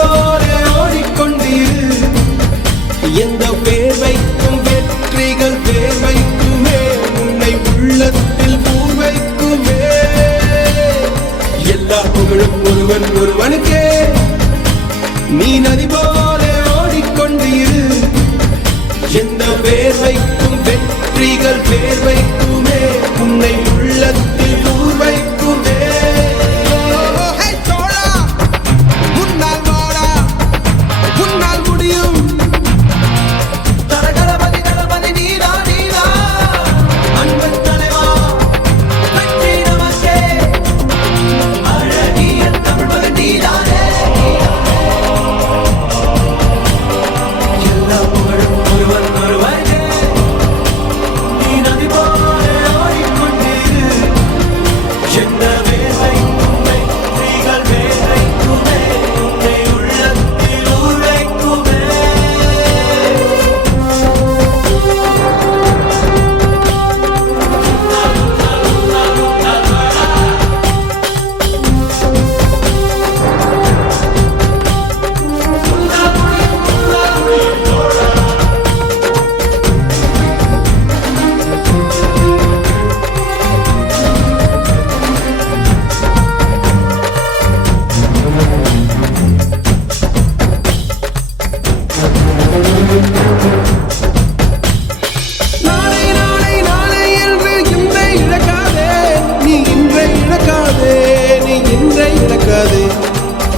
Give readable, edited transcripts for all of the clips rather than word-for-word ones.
போல ஓடிக்கொண்டிரு. எந்த வேர்வைக்கும் வெற்றிகள் வேர்வைக்குமே, உன்னை உள்ளத்தில் பூர் வைக்குமே. எல்லா புகழும் ஒருவன் ஒருவனுக்கே, நீ நதி போல ஓடிக்கொண்டிரு. எந்த வேர்வைக்கும் வெற்றிகள் வேர்வைக்குமே, உன்னை உள்ளத்தில் பூர் வைக்குமே.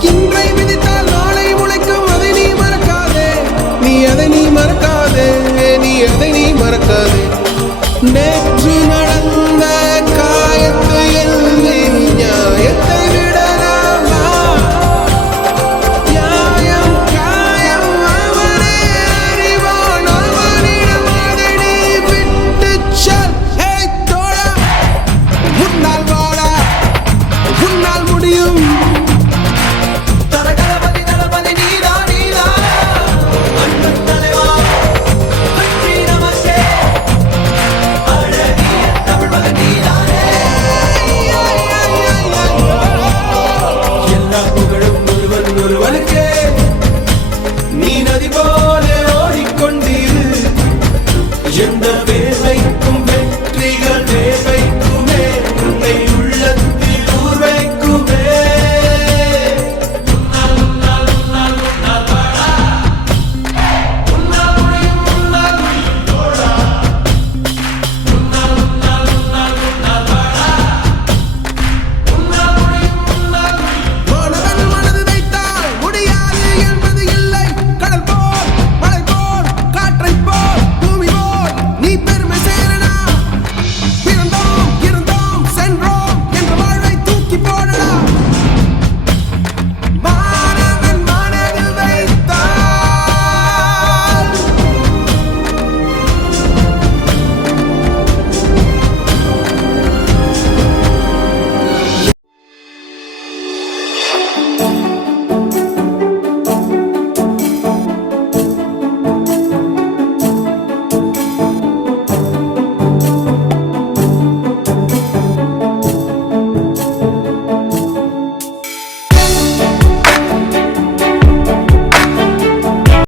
இன்றை விதித்தால் நாளை உழைக்கும், அதை நீ மறக்காதே. நீ அதை நீ மறக்காதே, நீ அதை நீ மறக்காதே. நேற்று நடந்த காயத்தை எழுதி நியாயத்தை விடலாமா? நியாயம் காயம் அவனே அறிவான், அவனிடம் அதை நீ விட்டுச் செல். ஹே தோழா, உன்னால் வாழ உன்னால் முடியும். நீ நதி போல ஓடிக்கொண்டிரு. எந்த வேர்வைக்கும் வெற்றிகள் வேர்வைக்குமே, உன்னை உள்ளத்தில் ஊர் வைக்குமே. Keep on